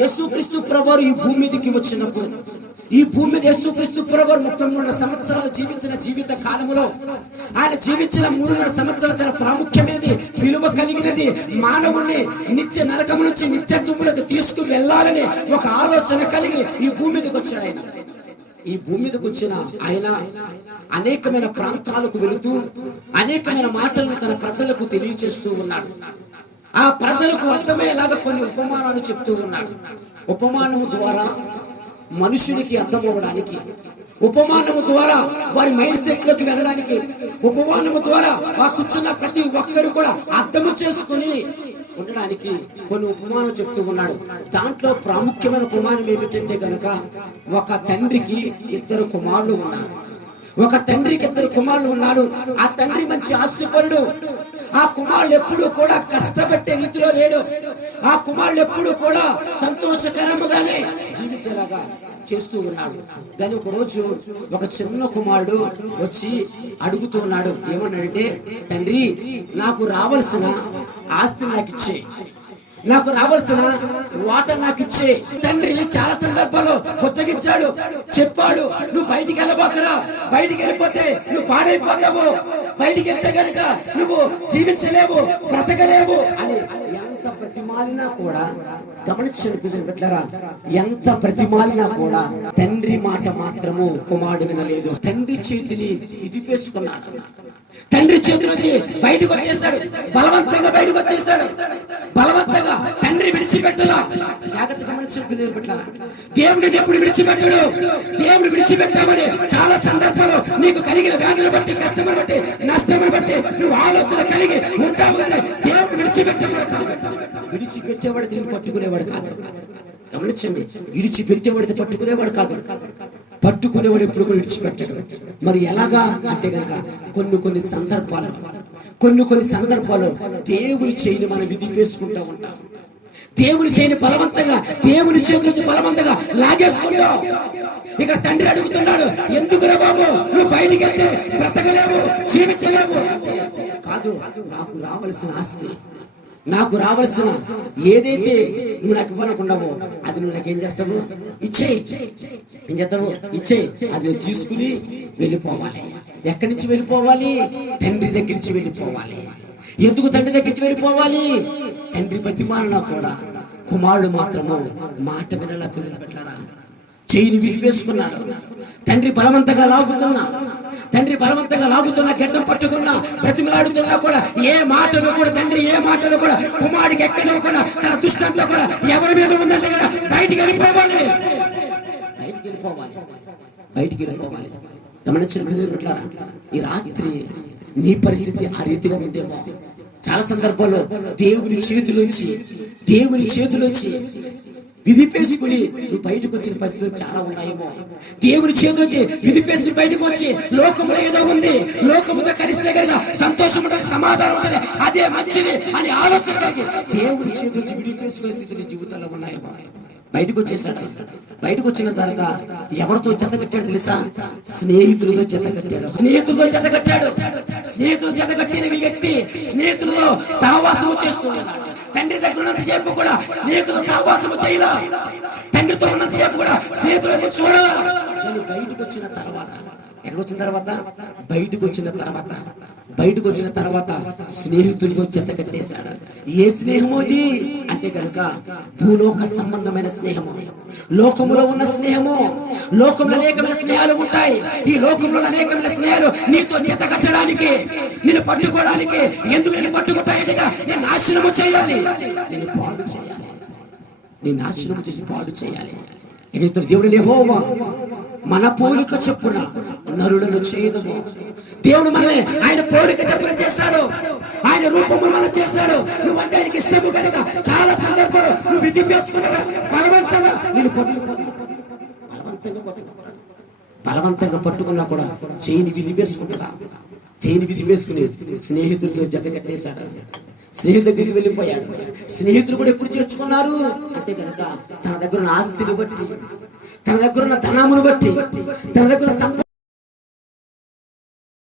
యేసుక్రీస్తు ప్రభువారు ఈ భూమి మీదకి వచ్చినప్పుడు, ఈ భూమి మీద యేసుక్రీస్తు ప్రభువారు 33 సంవత్సరాలు జీవించిన జీవిత కాలంలో ఆయన జీవించిన 3.5 సంవత్సరాలు చాలా ప్రాముఖ్యమైనది, విలువ కలిగినది. మానవుణ్ణి నిత్య నరకం నుంచి నిత్యత్వములకు తీసుకు వెళ్ళాలని ఒక ఆలోచన కలిగి ఈ భూమి మీదకి వచ్చాడు ఆయన. ఈ భూమి మీదకి వచ్చిన ఆయన అనేకమైన ప్రాంతాలకు వెళుతూ అనేకమైన మాటలను తన ప్రజలకు తెలియచేస్తూ ఉన్నాడు. ఆ ప్రజలకు అర్థమయ్యేలాగా కొన్ని ఉపమానాలు చెప్తూ ఉన్నాడు. ఉపమానము ద్వారా మనుషునికి అర్థమవడానికి, ఉపమానము ద్వారా వారి మైండ్ సెట్ లోకి వెళ్ళడానికి, ఉపమానము ద్వారా ఆ కూర్చున్న ప్రతి ఒక్కరు కూడా అర్థము చేసుకుని ఉండడానికి కొన్ని ఉపమానాలు చెప్తూ ఉన్నాడు. దాంట్లో ప్రాముఖ్యమైన ఉపమానం ఏమిటంటే గనక, ఒక తండ్రికి 2 కుమారులు ఉన్నారు. ఒక తండ్రికి 2 కుమారులు ఉన్నారు. ఆ తండ్రి మంచి ఆస్తిపరుడు. ఆ కుమారుడు ఎప్పుడు కూడా కష్టపట్టే రీతిలో లేడు. ఆ కుమారుడు ఎప్పుడు కూడా సంతోషకరముగానే జీవించేలాగా చేస్తూ ఉన్నాడు. కానీ ఒక రోజు ఒక చిన్న కుమారుడు వచ్చి అడుగుతూ ఉన్నాడు. ఏమన్నాడంటే, తండ్రి నాకు రావాల్సిన ఆస్తి నాకు ఇచ్చే, నాకు రావాల్సిన వాటర్ నాకు ఇచ్చే. తండ్రి చాలా సందర్భాల్లో బుచ్చగించాడు, చెప్పాడు, నువ్వు బయటికి వెళ్ళబోకరా, బయటికి వెళ్ళిపోతే నువ్వు పాడైపోతావు, బయటికి వెళ్తే గనుక నువ్వు జీవించలేవు, బ్రతకలేవు అని ఎంత ప్రతిమాలినా కూడా, గమనించండి బిడ్డలారా, ఎంత ప్రతిమాలినా కూడా తండ్రి మాట మాత్రము కుమారుడు వినలేదు. తండ్రి చేతిని ఇదిపేసుకున్నాడు. తండ్రి చేతి నుంచి బయటకు వచ్చేసాడు, బలవంతంగా బయటకు వచ్చేసాడు. బలవంతంగా తండ్రి విడిచిపెట్టలా. జాగ్రత్తగా గమనించండి బిడ్డలారా, దేవుడిని ఎప్పుడు విడిచిపెట్టడు. దేవుడు విడిచిపెట్టామని చాలా సందర్భాలు నీకు కలిగిన వ్యాధులు బట్టి, కష్టములు బట్టి, నష్టములు బట్టి నువ్వు ఆలోచన కలిగి ఉంటావు. కానీ దేవుడు విడిచిపెట్టేవాడు కాదు. విడిచిపెట్టేవాడు దీన్ని పట్టుకునేవాడు కాదు. గమనించండి, విడిచిపెట్టేవాడిని పట్టుకునేవాడు కాదు. పట్టుకునేవాడు ఎప్పుడు కూడా విడిచిపెట్టాడు. మరి ఎలాగా అంటే కనుక కొన్ని సందర్భాలు దేవుని చేయని మనం విధిపేసుకుంటూ ఉంటాం. దేవుని చేయని బలవంతంగా, దేవుని చేతుల నుంచి బలవంతంగా లాగేసుకుంటాం. ఇక్కడ తండ్రి అడుగుతున్నాడు, ఎందుకురా బాబు నువ్వు బయటికి వెళ్తే బ్రతకలేవు, జీవించలేవు. కాదు, నాకు రావాల్సిన ఆస్తి, నాకు రావాల్సిన ఏదైతే నువ్వు నాకు ఇవ్వనుకున్నావో అది నువ్వు నాకేం చేస్తావు, ఇచ్చేయి. ఏం చేస్తావు, ఇచ్చేయి. అది నువ్వు తీసుకుని వెళ్ళిపోవాలి. ఎక్కడి నుంచి వెళ్ళిపోవాలి? తండ్రి దగ్గర నుంచి వెళ్ళిపోవాలి. ఎందుకు తండ్రి దగ్గర నుంచి వెళ్ళిపోవాలి? తండ్రి బతిమాలనా కూడా కుమారుడు మాత్రము మాట వినలా. పిల్లలు పెట్టారా, చేయిని విరిపేసుకున్నాడు. తండ్రి బలవంతంగా లాగుతున్నా, గడ్డం పట్టుకున్నా, బ్రతిమలాడుతున్నా కూడా ఏ మాటను కూడా తండ్రి ఏ మాటను కూడా కుమారుడికి ఎక్కనివ్వకుండా తన దుష్టంతో కూడా ఎవరి మీద ఉందంటే కూడా బయటికి వెళ్ళిపోవాలి. గమనించిన ఈ రాత్రి నీ పరిస్థితి ఆ రీతిగా ఉందేమో. చాలా సందర్భాల్లో దేవుని చేతులోంచి విధిపేసుకుని నువ్వు బయటకు వచ్చిన పరిస్థితులు చాలా ఉన్నాయేమో. దేవుని చేతులొచ్చి విధిపేసుకుని బయటకు వచ్చి లోకములో ఏదో ఉంది, లోకముతో కలిస్తే కనుక సంతోషం ఉంటుంది, సమాధానం ఉంటుంది, అదే మంచిది అని ఆలోచన కలిగి దేవుని చేతులొచ్చి విడిపేసుకునే స్థితిని జీవితంలో ఉన్నాయేమో. బయటకు వచ్చేసాడు. బయటకు వచ్చిన తర్వాత ఎవరితో జత కట్టాడు తెలుసా? స్నేహితులతో జత కట్టాడు. స్నేహితులు జత కట్టిన ఈ వ్యక్తి స్నేహితులతో సహవాసము చేస్తూ ఉన్నాడు. తండ్రి దగ్గర ఉన్నంత సేపు కూడా స్నేహితులు సహవాసము చేయాల, తండ్రితో ఉన్నంత సేపు కూడా స్నేహితులు చూడాలా. కానీ బయటకు వచ్చిన తర్వాత, ఎక్కడికి వచ్చిన తర్వాత బయటకు వచ్చిన తర్వాత స్నేహితులతో జత కట్టేశాడు. ఏ స్నేహము అది అంటే కనుక భూలోక సంబంధమైన స్నేహము, లోకములో ఉన్న స్నేహము. లోకంలో అనేకమైన స్నేహాలు ఉంటాయి. ఈ లోకంలో అనేకమైన స్నేహాలు నీతో జత కట్టడానికి, నిన్ను పట్టుకోవడానికి. ఎందుకు నేను పట్టుకుంటాయిగా? నేను నాశనము చేయాలి, నేను పాడు చేయాలి, నేను నాశనము చేసి పాడు చేయాలి. దేవుడు యెహోవా మన పోలిక చొప్పున నరులను చేయదము. దేవుడు మనల్ని ఆయన పోలిక చొప్పున చేశాడు, ఆయన రూపము మనం చేశాడు. నువ్వంటే ఆయనకి ఇష్టము కనుక చాలా సందర్భాలు నువ్వు విధి వేసుకున్నా బలవంతంగా నేను బలవంతంగా పట్టుకున్నా కూడా చేయిని విధి వేసుకుని స్నేహితులతో జత కట్టేశాడు. స్నేహితుల దగ్గరికి వెళ్ళిపోయాడు. స్నేహితులు కూడా ఎప్పుడు చేర్చుకున్నారు అంటే కనుక తన దగ్గర ఉన్న ఆస్తిని బట్టి, తన దగ్గర ఉన్న ధనమును బట్టి, తన దగ్గర